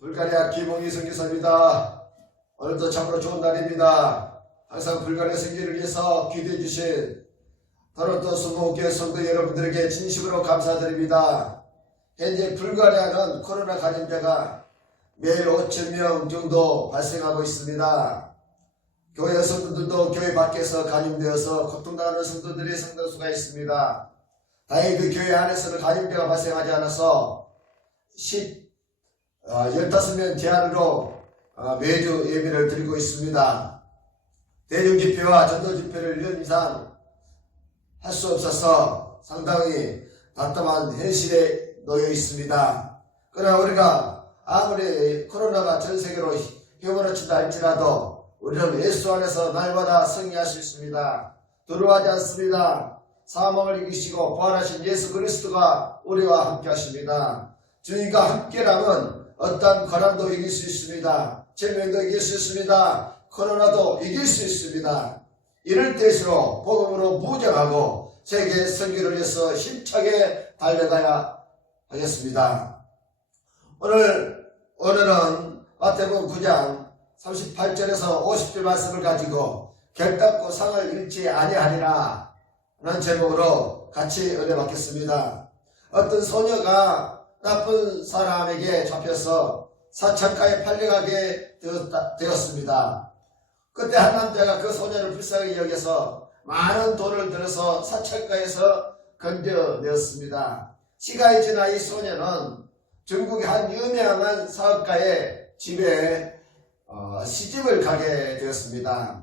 불가리아 김홍희 선교사입니다. 오늘도 참으로 좋은 날입니다. 항상 불가리아 선교를 위해서 기도해 주신 토론토 수목교회 성도 여러분들에게 진심으로 감사드립니다. 현재 불가리아는 코로나 감염자가 매일 5,000명 정도 발생하고 있습니다. 교회 성도들도 교회 밖에서 감염되어서 고통당하는 성도들의 상당수가 있습니다. 다행히 그 교회 안에서는 감염자가 발생하지 않아서 15명 제한으로 매주 예배를 드리고 있습니다. 대중 집회와 전도 집회를 1년 이상 할 수 없어서 상당히 답답한 현실에 놓여 있습니다. 그러나 우리가 아무리 코로나가 전 세계로 휘몰아친다 할지라도 우리는 예수 안에서 날마다 승리할 수 있습니다. 두려워하지 않습니다. 사망을 이기시고 부활하신 예수 그리스도가 우리와 함께 하십니다. 주님과 함께라면 어떤 고난도 이길 수 있습니다. 질병도 이길 수 있습니다. 코로나도 이길 수 있습니다. 이럴 때일수록 복음으로 무장하고 세계 선교를 위해서 힘차게 달려가야 하겠습니다. 오늘은 마태복음 9장 38절에서 50절 말씀을 가지고 결단코 상을 잃지 아니하리라 라는 제목으로 같이 은혜 받겠습니다. 어떤 소녀가 나쁜 사람에게 잡혀서 사창가에 팔려가게 되었습니다. 그때 한 남자가 그 소녀를 불쌍히 여겨서 많은 돈을 들어서 사창가에서 건져내었습니다. 시간이 지나 이 소녀는 중국의 한 유명한 사업가의 집에 시집을 가게 되었습니다.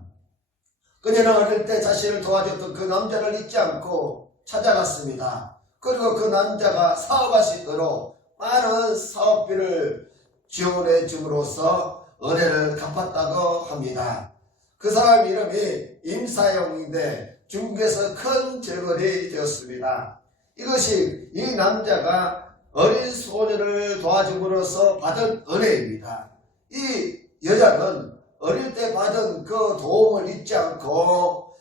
그녀는 어릴 때 자신을 도와줬던 그 남자를 잊지 않고 찾아갔습니다. 그리고 그 남자가 사업할 수 있도록 많은 사업비를 지원해 줌으로써 은혜를 갚았다고 합니다. 그 사람 이름이 임사용인데 중국에서 큰 재벌이 되었습니다. 이것이 이 남자가 어린 소녀를 도와줌으로써 받은 은혜입니다. 이 여자는 어릴 때 받은 그 도움을 잊지 않고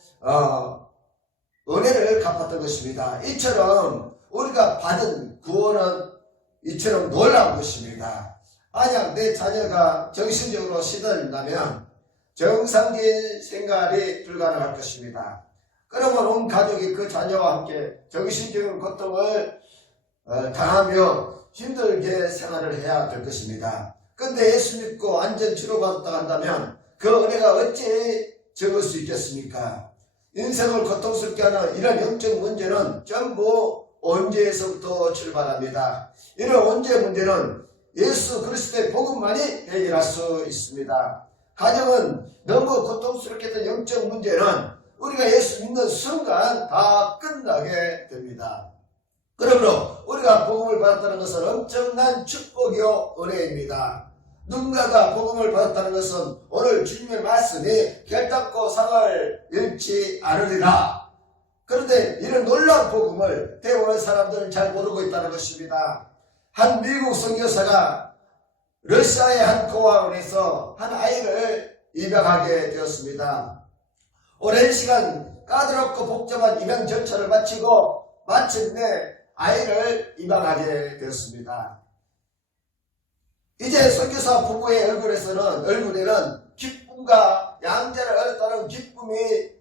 은혜를 갚았던 것입니다. 이처럼 우리가 받은 구원은 이처럼 놀라운 것입니다. 만약 내 자녀가 정신적으로 시달린다면 정상적인 생활이 불가능할 것입니다. 그러면 온 가족이 그 자녀와 함께 정신적인 고통을 당하며 힘들게 생활을 해야 될 것입니다. 근데 예수 믿고 완전 치료받았다 한다면 그 은혜가 어찌 적을 수 있겠습니까? 인생을 고통스럽게 하는 이런 영적 문제는 전부 언제에서부터 출발합니다. 이런 언제 문제는 예수 그리스도의 복음만이 해결할 수 있습니다. 가정은 너무 고통스럽게 했던 영적 문제는 우리가 예수 믿는 순간 다 끝나게 됩니다. 그러므로 우리가 복음을 받았다는 것은 엄청난 축복이요 은혜입니다. 누군가가 복음을 받았다는 것은 오늘 주님의 말씀이 결단코 상을 잃지 않으리라. 그런데 이런 놀라운 복음을 대부분의 사람들은 잘 모르고 있다는 것입니다. 한 미국 선교사가 러시아의 한 공화국에서 한 아이를 입양하게 되었습니다. 오랜 시간 까다롭고 복잡한 입양 절차를 마치고 마침내 아이를 입양하게 되었습니다. 이제 선교사 부부의 얼굴에는 기쁨과 양자를 얻었다는 기쁨이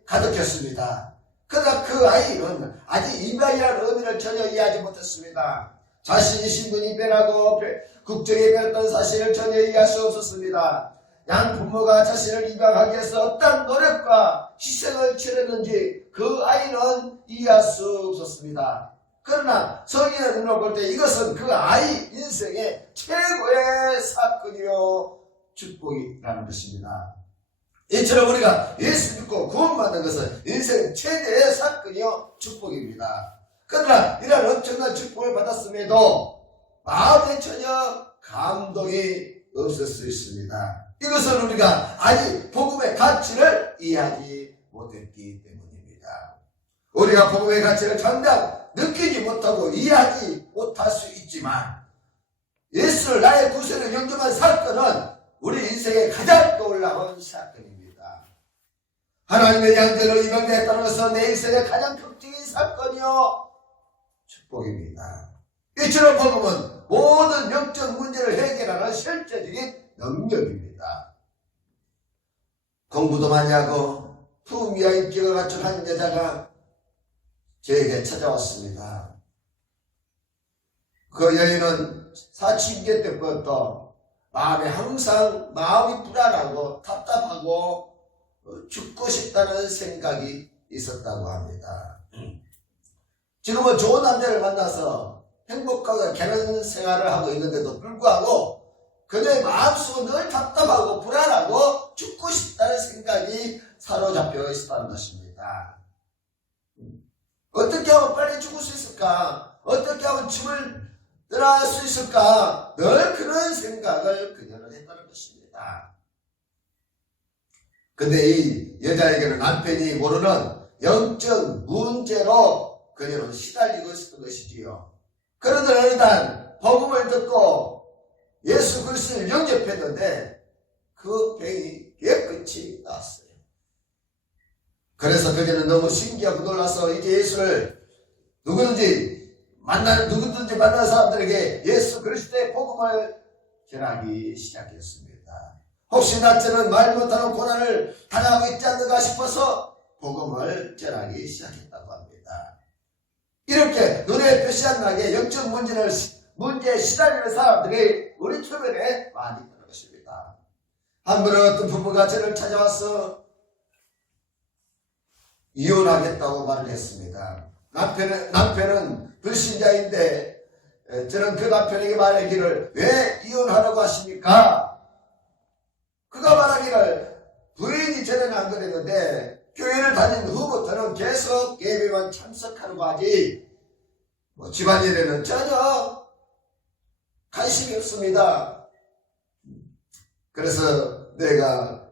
가득했습니다. 그러나 그 아이는 아직 입양이라는 의미를 전혀 이해하지 못했습니다. 자신이 신분이 입양하고 국적이 변했던 사실을 전혀 이해할 수 없었습니다. 양 부모가 자신을 입양하기 위해서 어떤 노력과 희생을 치렀는지 그 아이는 이해할 수 없었습니다. 그러나 성경의 눈으로 볼 때 이것은 그 아이 인생의 최고의 사건이요 축복이라는 것입니다. 이처럼 우리가 예수 믿고 구원받는 것은 인생 최대의 사건이요 축복입니다. 그러나 이런 엄청난 축복을 받았음에도 마음에 전혀 감동이 없을 수 있습니다. 이것은 우리가 아직 복음의 가치를 이해하지 못했기 때문입니다. 우리가 복음의 가치를 정작 느끼지 못하고 이해하지 못할 수 있지만 예수를 나의 구세로 영접한 사건은 우리 인생의 가장 놀라운 사건입니다. 하나님의 양자로 입양되었다는 것은 내 인생의 가장 극적인 사건이요 축복입니다. 이처럼 복음은 모든 영적 문제를 해결하는 실제적인 능력입니다. 공부도 많이 하고 품위와 인격을 갖춘 한 여자가 저에게 찾아왔습니다. 그 여인은 사춘기 때부터 항상 마음이 불안하고 답답하고 죽고 싶다는 생각이 있었다고 합니다. 지금은 좋은 남자를 만나서 행복하게 결혼 생활을 하고 있는데도 불구하고 그녀의 마음속은 늘 답답하고 불안하고 죽고 싶다는 생각이 사로잡혀 있었다는 것입니다. 어떻게 하면 빨리 죽을 수 있을까? 어떻게 하면 춤을 떠날 수 있을까? 늘 그런 생각을 그녀는 했다는 것입니다. 근데 이 여자에게는 남편이 모르는 영적 문제로 그녀는 시달리고 있었던 것이지요. 그런데 어느 날 복음을 듣고 예수 그리스도를 영접했는데 그 병이 깨끗이 나았어요. 그래서 그녀는 너무 신기하고 놀라서 이제 예수를 누구든지 만나는 사람들에게 예수 그리스도의 복음을 전하기 시작했습니다. 혹시 나처럼 말 못하는 고난을 당하고 있지 않는가 싶어서 복음을 전하기 시작했다고 합니다. 이렇게 눈에 표시 안 나게 영적 문제에 시달리는 사람들이 우리 주변에 많이 있는 것입니다. 한 번은 어떤 부부가 저를 찾아와서 이혼하겠다고 말을 했습니다. 남편은 불신자인데 저는 그 남편에게 말하기를 왜 이혼하라고 하십니까? 그가 말하기를 부인이 전에는 안 그랬는데 교회를 다닌 후부터는 계속 예배만 참석하는 거 하지 집안일에는 전혀 관심이 없습니다. 그래서 내가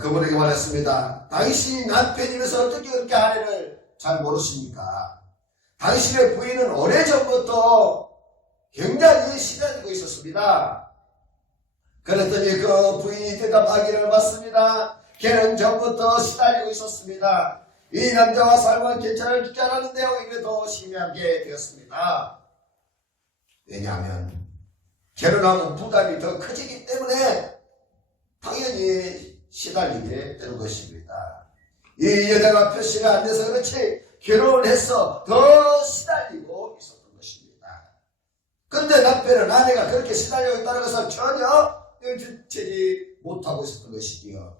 그분에게 말했습니다. 당신이 남편이면서 어떻게 그렇게 아내를 잘 모르십니까? 당신의 부인은 오래전부터 굉장히 시달리고 있었습니다. 그랬더니 그 부인이 대답하기를 맞습니다. 걔는 전부터 시달리고 있었습니다. 이 남자와 살면 괜찮을 줄 알았는데 오히려 더 심하게 되었습니다. 왜냐하면 결혼하면 부담이 더 커지기 때문에 당연히 시달리게 되는 것입니다. 이 여자가 표시가 안 돼서 그렇지 결혼을 해서 더 시달리고 있었던 것입니다. 그런데 남편은 아내가 그렇게 시달리고 있다는 것을 전혀 눈치채지 못하고 있었던 것이지요.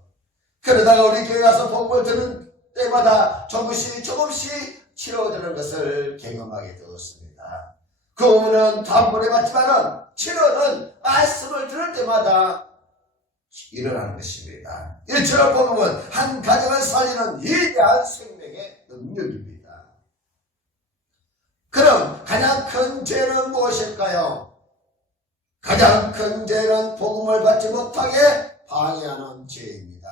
그러다가 우리 교회 가서 복음을 듣는 때마다 조금씩 치료되는 것을 경험하게 되었습니다. 그 의무는 단번에 받지만은 치료는 말씀을 들을 때마다 일어나는 것입니다. 이처럼 복음은 한 가정을 살리는 위대한 생명의 능력입니다. 그럼 가장 큰 죄는 무엇일까요? 가장 큰 죄는 복음을 받지 못하게 방해하는 죄입니다.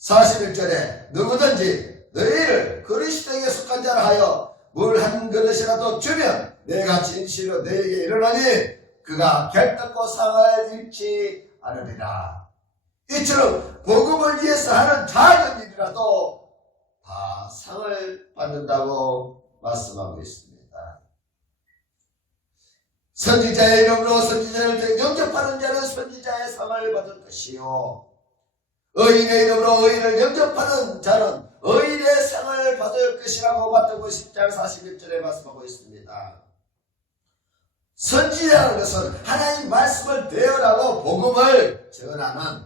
41절에 누구든지 너희를 그리스도에게 속한 자라 하여 물 한 그릇이라도 주면 내가 진실로 너에게 이르노니 그가 결단코 상을 잃지 않으리라. 이처럼 복음을 위해서 하는 작은 일이라도 다 상을 받는다고 말씀하고 있습니다. 선지자의 이름으로 선지자를 영접하는 자는 선지자의 상을 받을 것이요 의인의 이름으로 의인을 영접하는 자는 의인의 상을 받을 것이라고 마태복음 10장 41절에 말씀하고 있습니다. 선지자라는 것은 하나님 말씀을 대언하고 복음을 전하는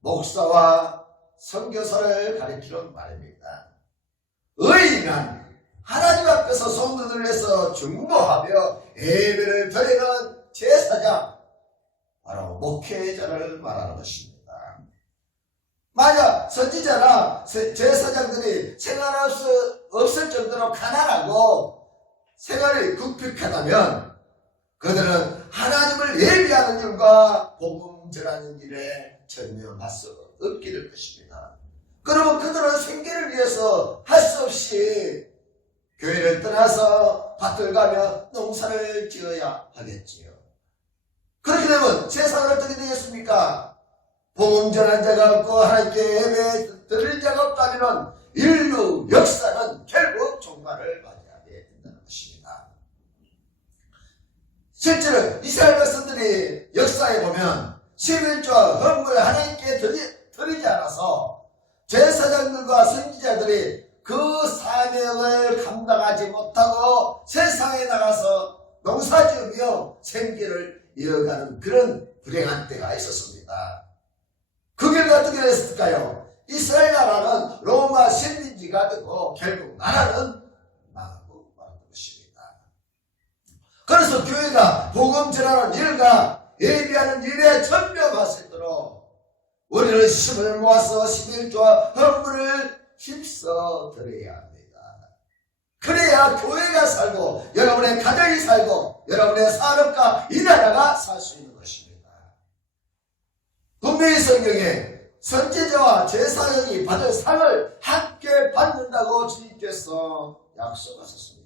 목사와 선교사를 가리키는 말입니다. 의인은 하나님 앞에서 성도들을 위해서 중보하며 예배를 드리는 제사장, 바로 목회자를 말하는 것입니다. 만약 선지자나 제사장들이 생활할 수 없을 정도로 가난하고 생활이 궁핍하다면 그들은 하나님을 예비하는 일과 복음 전하는 일에 전념할 수 없게 될 것입니다. 그러면 그들은 생계를 위해서 할 수 없이 교회를 떠나서 밭을 가며 농사를 지어야 하겠지요. 그렇게 되면 세상은 어떻게 되겠습니까? 복음 전한 자가 없고 하나님께 예배 드릴 자가 없다면 인류 역사는 결국 종말을 맞이하게 된다는 것입니다. 실제로 이스라엘 백성들이 역사에 보면 11조와 헌금을 하나님께 드리지 않아서 제사장들과 선지자들이 그 사명을 감당하지 못하고 세상에 나가서 농사지으며 생계를 이어가는 그런 불행한 때가 있었습니다. 그 결과 어떻게 됐을까요? 이스라엘 나라는 로마 식민지가 되고 결국 나라는 망하고 말았던 것입니다. 그래서 교회가 복음 전하는 일과 예비하는 일에 전념하시도록 우리는 힘을 모아서 11조와 헌물을 힘써 드려야 합니다. 그래야 교회가 살고 여러분의 가정이 살고 여러분의 산업과 이 나라가 살 수 있는 것입니다. 분명히 성경에 선지자와 제사장이 받을 상을 함께 받는다고 주님께서 약속하셨습니다.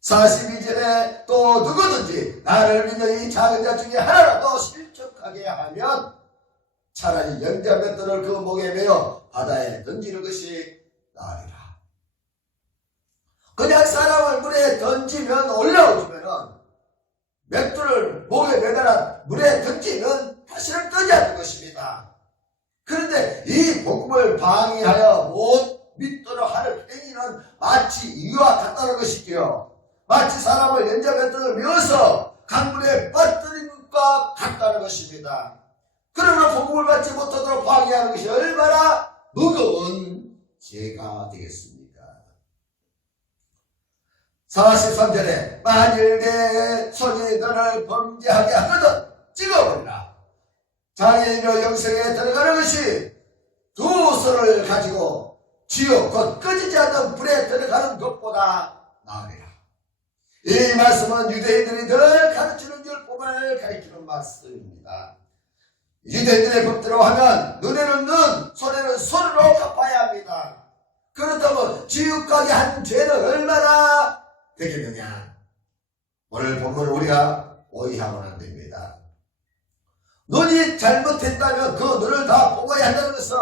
42절에 또 누구든지 나를 믿는 이 작은 자 중에 하나라도 실족하게 하면 차라리 영자 맷돌을 그 목에 매어 바다에 던지는 것이 나으리라. 그냥 사람을 물에 던지면 올라오지면은 맷돌을 목에 매달아 물에 던지면 다시는 뜨지 않는 것입니다. 그런데 이 복음을 방해하여 못 믿도록 하는 행위는 마치 이와 같다는 것이지요. 마치 사람을 연자 맷돌을 메어서 강물에 빠뜨리는 것과 같다는 것입니다. 그러므로 복음을 받지 못하도록 방해하는 것이 얼마나 무거운 죄가 되겠습니까? 43절에 만일 내 손이 너를 범죄하게 하거든 찍어버리라. 장애인으로 영생에 들어가는 것이 두 손을 가지고 지옥 곧 꺼지지 않는 불에 들어가는 것보다 나으리라. 이 말씀은 유대인들이 늘 가르치는 율법을 가르치는 말씀입니다. 유대인들의 법대로 하면 눈에는 눈, 손에는 손으로 갚아야 합니다. 그렇다면 지옥 가게 한 죄는 얼마나 되겠느냐? 오늘 본문을 우리가 오해하면 안 됩니다. 눈이 잘못했다면 그 눈을 다 뽑아야 한다는 것은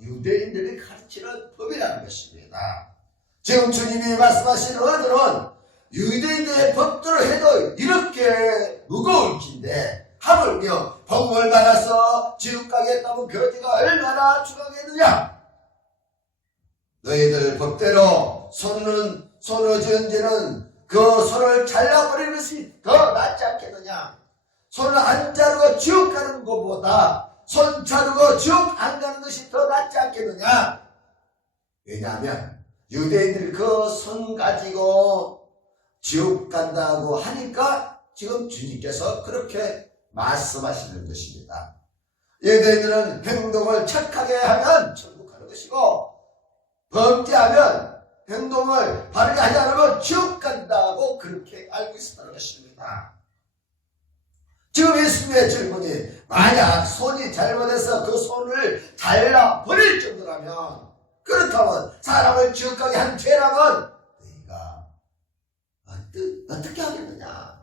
유대인들이 가르치는 법이라는 것입니다. 지금 주님이 말씀하신 어들은 유대인들의 법대로 해도 이렇게 무거울 긴데 하물며 복음을 받아서 지옥 가겠다면 그 죄가 얼마나 추가하겠느냐? 너희들 법대로 손을 지은 죄는 그 손을 잘라버리는 것이 더 낫지 않겠느냐? 손을 안 자르고 지옥 가는 것보다 손 자르고 지옥 안 가는 것이 더 낫지 않겠느냐? 왜냐하면 유대인들이 그 손 가지고 지옥 간다고 하니까 지금 주님께서 그렇게 말씀하시는 것입니다. 유대인들은 행동을 착하게 하면 천국 가는 것이고 범죄하면 행동을 바르게 하지 않으면 지옥 간다고 그렇게 알고 있었다는 것입니다. 지금 예수님의 질문이 만약 손이 잘못해서 그 손을 잘라버릴 정도라면 그렇다면 사람을 지옥 가게 한 죄라면 너희가 어떻게 하겠느냐?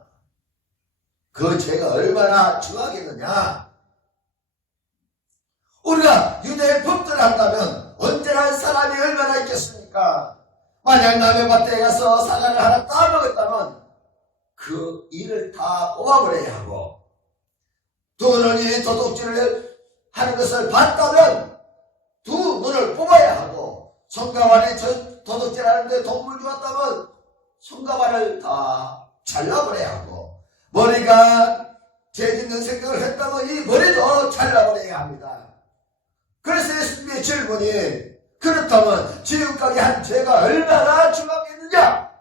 그 죄가 얼마나 중하겠느냐? 우리가 유대의 법들을 한다면 언제나 한 사람이 얼마나 있겠습니까? 만약 남의 밭에 가서 사과를 하나 따먹었다면 그 일을 다 뽑아버려야 하고 두 눈이 도둑질을 하는 것을 봤다면 두 눈을 뽑아야 하고 손과 발이 도둑질하는데 동물 주었다면 손과 발을 다 잘라버려야 하고 머리가 죄짓는 생각을 했다면 이 머리도 잘라버려야 합니다. 그래서 예수님의 질문이 그렇다면 지옥 가게 한 죄가 얼마나 중하겠느냐?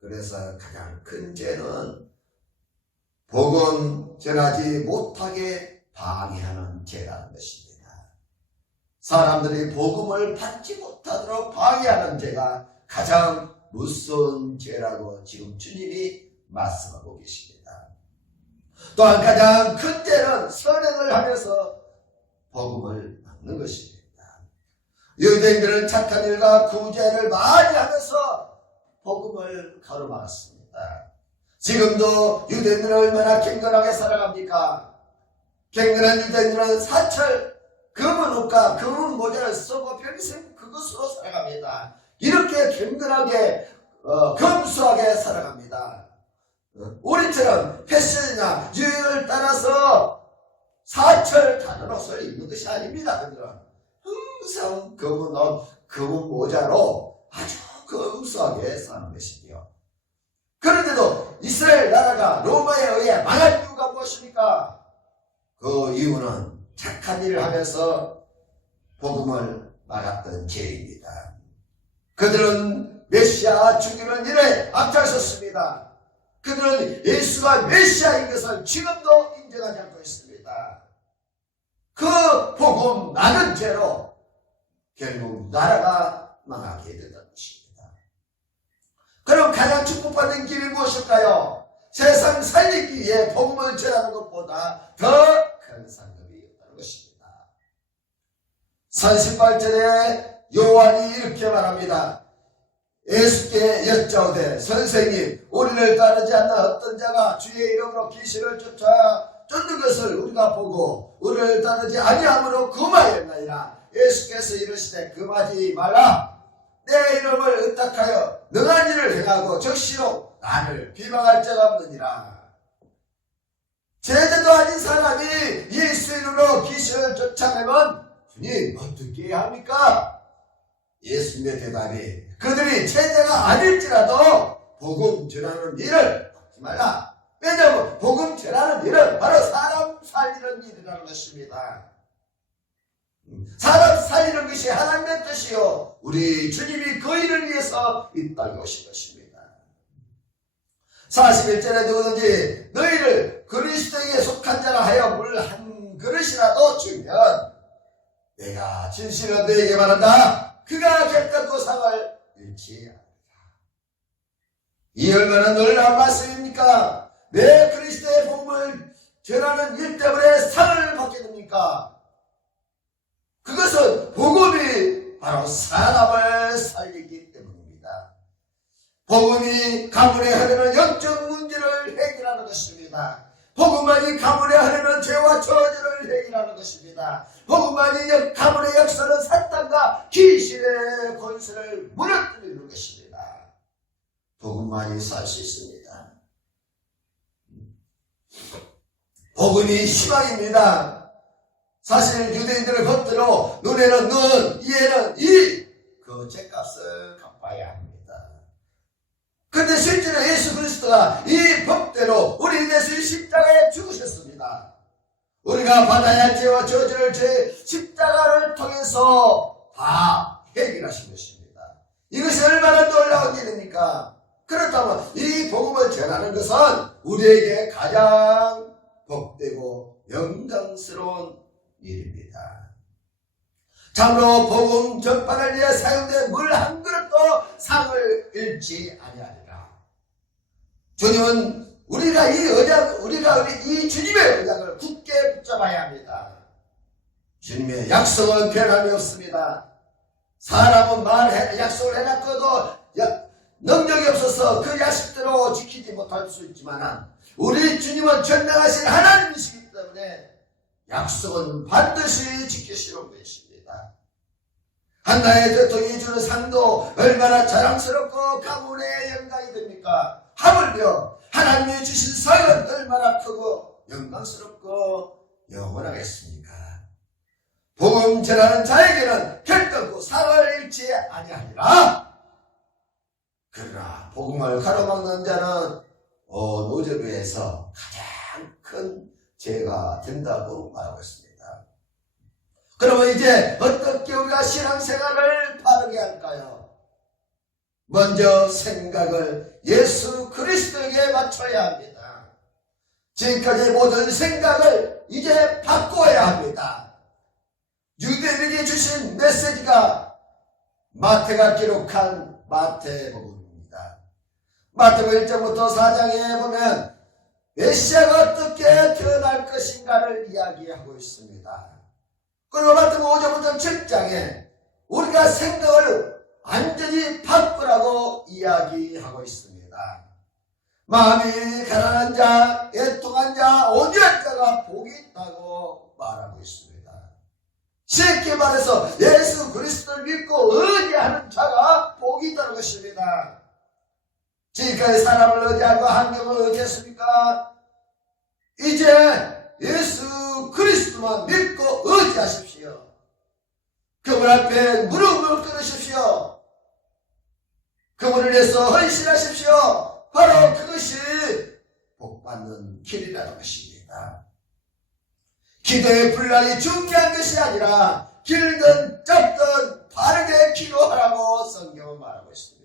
그래서 가장 큰 죄는 복음 전하지 못하게 방해하는 죄라는 것입니다. 사람들이 복음을 받지 못하도록 방해하는 죄가 가장 무서운 죄라고 지금 주님이 말씀하고 계십니다. 또한 가장 큰 죄는 선행을 하면서 복음을 막는 것입니다. 유대인들은 착한 일과 구제를 많이 하면서 복음을 가로막았습니다. 지금도 유대인들은 얼마나 경건하게 살아갑니까? 경건한 유대인들은 사철, 금은 옷과 금은 모자를 쓰고 평생 그것으로 살아갑니다. 이렇게 경건하게 검소하게 살아갑니다. 우리처럼 패션이나 유행을 따라서 사철 다른 옷을 입는 것이 아닙니다. 그들은 항상 검은 옷, 검은 모자로 아주 검소하게 사는 것이지요. 그런데도 이스라엘 나라가 로마에 의해 망한 이유가 무엇입니까? 그 이유는 착한 일을 하면서 복음을 막았던 죄입니다. 그들은 메시아 죽이는 일에 앞장섰습니다. 그들은 예수가 메시아인 것을 지금도 인정하지 않고 있습니다. 그 복음 나는 죄로 결국 나라가 망하게 됐다는 것입니다. 그럼 가장 축복받는 길이 무엇일까요? 세상 살리기 위해 복음을 전하는 것보다 더 큰 상급이 있다는 것입니다. 38절에 요한이 이렇게 말합니다. 예수께 여짜오되 선생님, 우리를 따르지 않는 어떤 자가 주의 이름으로 귀신을 쫓는 것을 우리가 보고 우리를 따르지 아니함으로 금하였나이다. 예수께서 이르시되 금하지 말라. 내 이름을 의탁하여 능한 일을 행하고 적시로 나를 비방할 자가 없느니라. 제자도 아닌 사람이 예수 이름으로 귀신을 쫓아내면 주님 어떻게 해야 합니까? 예수님의 대답이 그들이 제자가 아닐지라도 복음 전하는 일을 하지 말라. 왜냐하면 복음 전하는 일은 바로 사람 살리는 일이라는 것입니다. 사람 살리는 것이 하나님의 뜻이요 우리 주님이 그 일을 위해서 이 땅에 오신 것입니다. 41절에 누구든지 너희를 그리스도에게 속한 자라 하여 물 한 그릇이라도 주면 내가 진실로 너에게 말한다. 그가 결단코 상을 잃지 않는다. 이 얼마나 놀라운 말씀입니까? 내 그리스도의 복음을 전하는 일 때문에 상을 받게 됩니까? 그것은 복음이 바로 사람을 살리기 때문입니다. 복음이 가문에 하려는 영적 문제를 해결하는 것입니다. 복음만이 가문에 하려는 죄와 저주를 해결하는 것입니다. 복음만이 가문의 역사는 사탄과 귀신의 권세를 무너뜨리는 것입니다. 복음만이 살 수 있습니다. 복음이 희망입니다. 사실 유대인들을 겉으로 눈에는 눈, 이에는 이, 그 죄값을 갚아야 합니다. 그런데 실제로 예수 그리스도가 이 법대로 우리 대신 십자가에 죽으셨습니다. 우리가 받아야 할 죄와 저주를 십자가를 통해서 다 해결하신 것입니다. 이것이 얼마나 놀라운 일입니까? 그렇다면 이 복음을 전하는 것은 우리에게 가장 복되고 영광스러운 일입니다. 참으로 복음 전파를 위해 사용된 물 한 그릇도 상을 잃지 아니하리라. 주님은 우리가 이 주님의 의장을 굳게 붙잡아야 합니다. 주님의 약속은 변함이 없습니다. 사람은 약속을 해놨고도 능력이 없어서 그 약속대로 지키지 못할 수 있지만 우리 주님은 전능하신 하나님이시기 때문에 약속은 반드시 지키시는 분이십니다. 한나의 대통령이 주는 상도 얼마나 자랑스럽고 가문의 영광이 됩니까? 하물며 하나님이 주신 상은 얼마나 크고 영광스럽고 영원하겠습니까? 복음 전하는 자에게는 결단코 상을 잃지 아니하리라. 그러나 복음을 가로막는 자는 노저비에서 가장 큰 죄가 된다고 말하고 있습니다. 그러면 이제 어떻게 우리가 신앙생활을 바르게 할까요? 먼저 생각을 예수 그리스도에게 맞춰야 합니다. 지금까지 모든 생각을 이제 바꿔야 합니다. 유대인에게 주신 메시지가 마태가 기록한 마태복음입니다. 마태복음 1장부터 4장에 보면 메시아가 어떻게 태어날 것인가를 이야기하고 있습니다. 그리고 마태복음 5장부터 7장에 우리가 생각을 완전히 바꾸라고 이야기하고 있습니다. 마음이 가난한 자, 애통한 자, 온유한 자가 복이 있다고 말하고 있습니다. 쉽게 말해서 예수 그리스도를 믿고 의지하는 자가 복이 있다는 것입니다. 지금까지 사람을 의지하고 환경을 의지했습니까? 이제 예수 그리스도만 믿고 의지하십시오. 그분 앞에 무릎을 꿇으십시오. 그분을 위해서 헌신하십시오. 바로 그것이 복받는 길이라는 것입니다. 기도의 분량이 중요한 것이 아니라 길든 짧든 바르게 기도하라고 성경은 말하고 있습니다.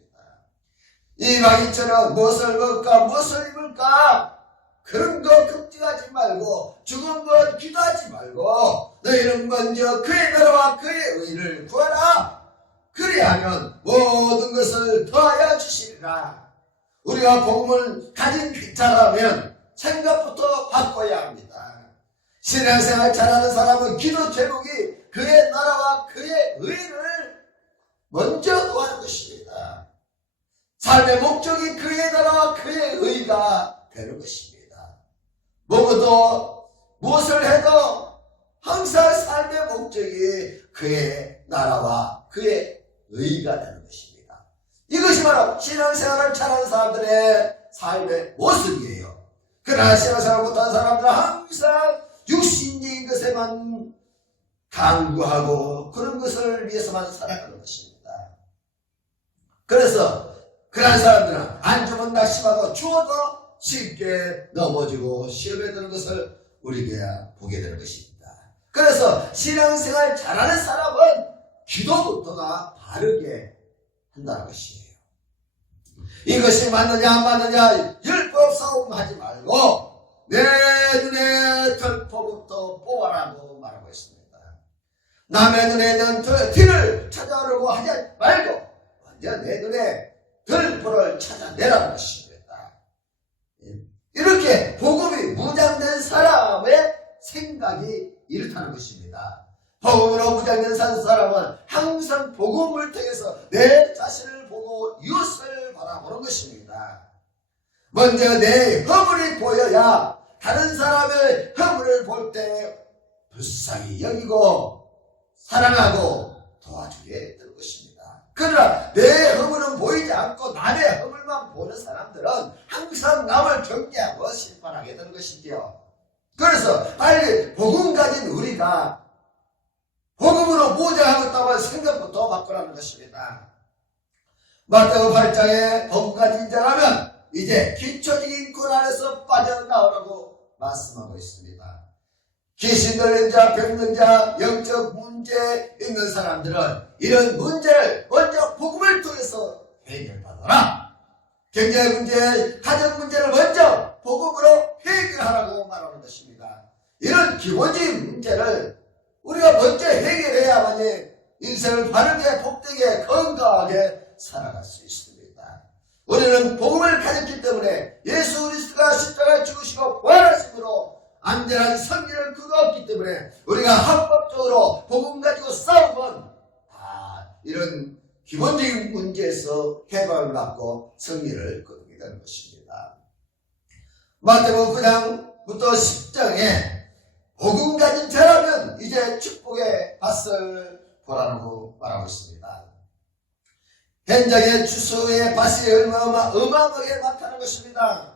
이방인처럼 무엇을 먹을까 무엇을 입을까 그런 거 걱정하지 말고 죽은 것 기도하지 말고 너희는 먼저 그의 나라와 그의 의를 구하라. 그리하면 모든 것을 더하여 주시리라. 우리가 복음을 가진 자라면 생각부터 바꿔야 합니다. 신앙생활 잘하는 사람은 기도 제목이 그의 나라와 그의 의를 먼저 구하는 것입니다. 삶의 목적이 그의 나라와 그의 의가 되는 것입니다. 먹어도 무엇을 해도 항상 삶의 목적이 그의 나라와 그의 의가 되는 것입니다. 이것이 바로 신앙생활을 잘하는 사람들의 삶의 모습이에요. 그러나 신앙생활 못하는 사람들은 항상 육신적인 것에만 강구하고 그런 것을 위해서만 살아가는 것입니다. 그래서 그런 사람들은 안 주면 낙심하고 주어도 쉽게 넘어지고 시험에 드는 것을 우리가 보게 되는 것입니다. 그래서 신앙생활 잘하는 사람은 기도부터가 바르게 한다는 것이에요. 이것이 맞느냐 안 맞느냐 율법 싸움하지 말고 내 눈에 털포부터 뽑아라고 말하고 있습니다. 남의 눈에 있는 티를 찾아오려고 하지 말고 먼저 내 눈에 털포를 찾아내라는 것입니다. 이렇게 복음이 무장된 사람의 생각이 이렇다는 것입니다. 복음으로 무장된 사람은 항상 복음을 통해서 내 자신을 보고 이웃을 바라보는 것입니다. 먼저 내 허물이 보여야 다른 사람의 허물을 볼 때 불쌍히 여기고 사랑하고 도와주게 될 것입니다. 그러나 내 허물은 보이지 않고 남의 허물만 보는 사람들은 항상 남을 경계하고 심판하게 되는 것이지요. 그래서 빨리 복음 가진 우리가 복음으로 무장하고 있다고 생각부터 바꾸라는 것입니다. 마태복음 8장에 복음 가진 자라면 이제 기초적인 고난에서 빠져나오라고 말씀하고 있습니다. 귀신 들린 자, 병든 자, 영적 문제 있는 사람들은 이런 문제를 먼저 복음을 통해서 해결받아라. 경제 문제, 가정 문제를 먼저 복음으로 해결하라고 말하는 것입니다. 이런 기본적인 문제를 우리가 먼저 해결해야만이 인생을 바르게 복되게 건강하게 살아갈 수 있습니다. 우리는 복음을 가졌기 때문에 예수 그리스도가 십자가에 죽으시고 부활하심으로 안전한 승리를 거두었기 때문에 우리가 합법적으로 복음 가지고 싸우면 이런 기본적인 문제에서 해방을 받고 승리를 거두게 되는 것입니다. 마태복음 9장부터 10장에 복음 가진 자라면 이제 축복의 밭을 보라고 말하고 있습니다. 현장의 주수의 밭이 어마어마하게 나타나는 것입니다.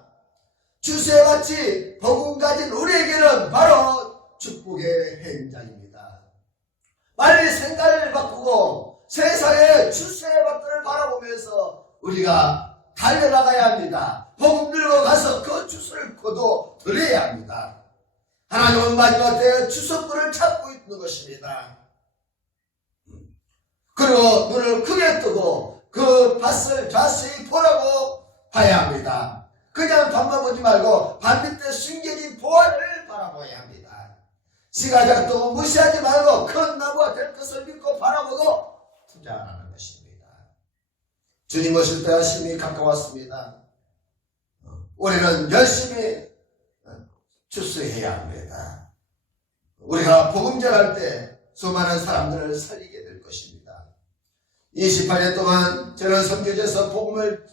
주수의 밭이 복음 가진 우리에게는 바로 축복의 현장입니다. 빨리 생각을 바꾸고 세상의 주수의 밭들을 바라보면서 우리가 달려나가야 합니다. 복음 들고 가서 그 주수를 거둬 드려야 합니다. 하나님은 마지막 때에 주석들을 찾고 있는 것입니다. 그리고 눈을 크게 뜨고 그 밭을 자세히 보라고 봐야 합니다. 그냥 밤만 보지 말고 밤밑에 숨겨진 보화를 바라봐야 합니다. 시가작도 무시하지 말고 큰 나무가 될 것을 믿고 바라보고 투자하는 것입니다. 주님 오실 때가 심히 가까웠습니다. 우리는 열심히 주수해야 합니다. 우리가 복음 전할 때 수많은 사람들을 살리게 될 것입니다. 28년 동안 저는 선교지에서 복음을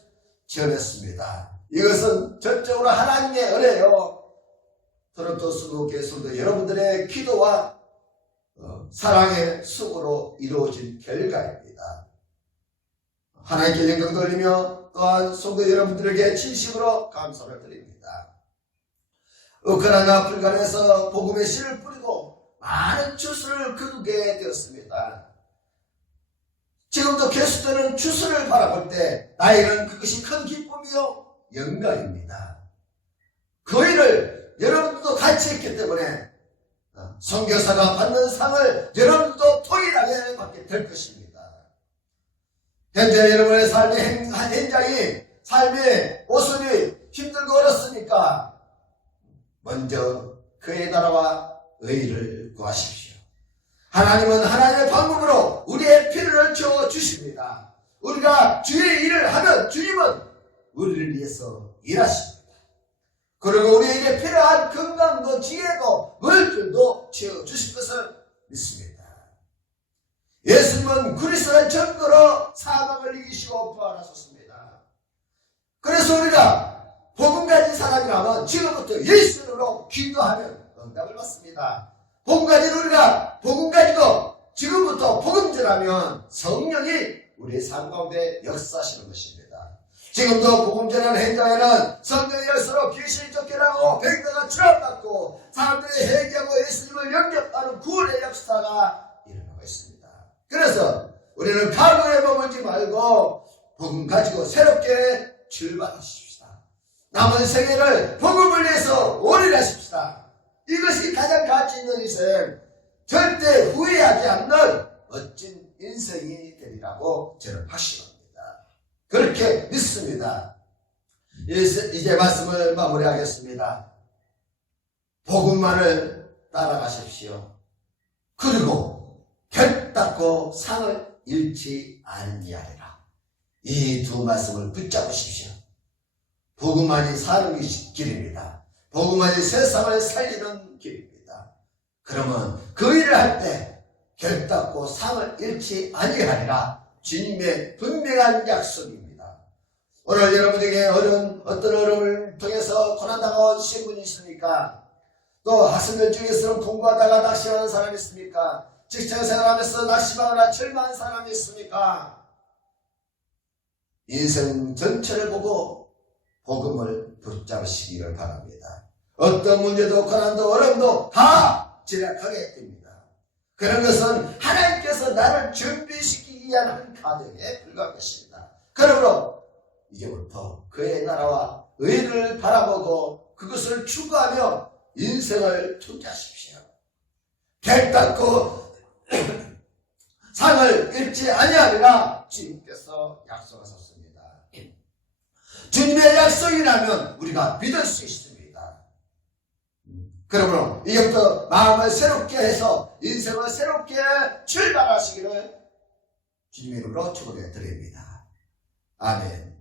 전했습니다. 이것은 전적으로 하나님의 은혜요. 토론토 수도교회에서도 여러분들의 기도와 사랑의 수고로 이루어진 결과입니다. 하나님께 영광 돌리며 또한 성도 여러분들에게 진심으로 감사를 드립니다. 우크라이나 불간에서 복음의 씨를 뿌리고 많은 추수를 거두게 되었습니다. 지금도 계속되는 추수를 바라볼 때 나에게는 그것이 큰 기쁨이요 영광입니다. 그 일을 여러분들도 같이 했기 때문에 선교사가 받는 상을 여러분도 동일하게 받게 될 것입니다. 현재 여러분의 삶의 현장이 삶의 모습이 힘들고 어렵습니까? 먼저 그의 나라와 의를 구하십시오. 하나님은 하나님의 방법으로 우리의 필요를 채워주십니다. 우리가 주의 일을 하면 주님은 우리를 위해서 일하십니다. 그리고 우리에게 필요한 건강도 지혜도 물질도 채워주실 것을 믿습니다. 예수님은 그리스도의 증거로 사망을 이기시고 부활하셨습니다. 그래서 우리가 복음 가진 사람이라면 지금부터 예수 이름으로 기도하면 응답을 받습니다. 복음 가진 우리가 복음 가지고 지금부터 복음 전하면 성령이 우리의 삶 가운데 역사하시는 것입니다. 지금도 복음 전하는 현장에는 성령의 역사로 귀신이 쫓겨나고 병자가 치료받고 사람들이 회개하고 예수님을 영접하는 구원의 역사가 일어나고 있습니다. 그래서 우리는 가문에 머물지 말고 복음 가지고 새롭게 출발하십시다. 남은 생애를 복음을 위해서 올인하십시다. 이것이 가장 가치 있는 인생, 절대 후회하지 않는 멋진 인생이 되리라고 저는 확신합니다. 그렇게 믿습니다. 이제 말씀을 마무리하겠습니다. 복음만을 따라가십시오. 그리고 결단코 상을 잃지 아니하리라. 이 두 말씀을 붙잡으십시오. 복음만이 사는 길입니다. 복음만이 세상을 살리는 길입니다. 그러면 그 일을 할 때 결단코 상을 잃지 아니하리라. 주님의 분명한 약속입니다. 오늘 여러분에게 어떤 어려움을 통해서 고난당한 신분이 있습니까? 또 학생들 중에서는 공부하다가 낙심하는 사람이 있습니까? 직장생활하면서 낙심하거나 절망한 사람이 있습니까? 인생 전체를 보고 복음을 붙잡으시기를 바랍니다. 어떤 문제도 고난도 어려움도 다 지나가게 됩니다. 그런 것은 하나님께서 나를 준비시키기 위한 한 과정에 불과한 것입니다. 그러므로 이제부터 그의 나라와 의를 바라보고 그것을 추구하며 인생을 투자하십시오. 결단코 상을 잃지 아니하리라 주님께서 약속하셨습니다. 주님의 약속이라면 우리가 믿을 수 있습니다. 그러므로 이제부터 마음을 새롭게 해서 인생을 새롭게 출발하시기를 주님의 이름으로 축원해 드립니다. 아멘.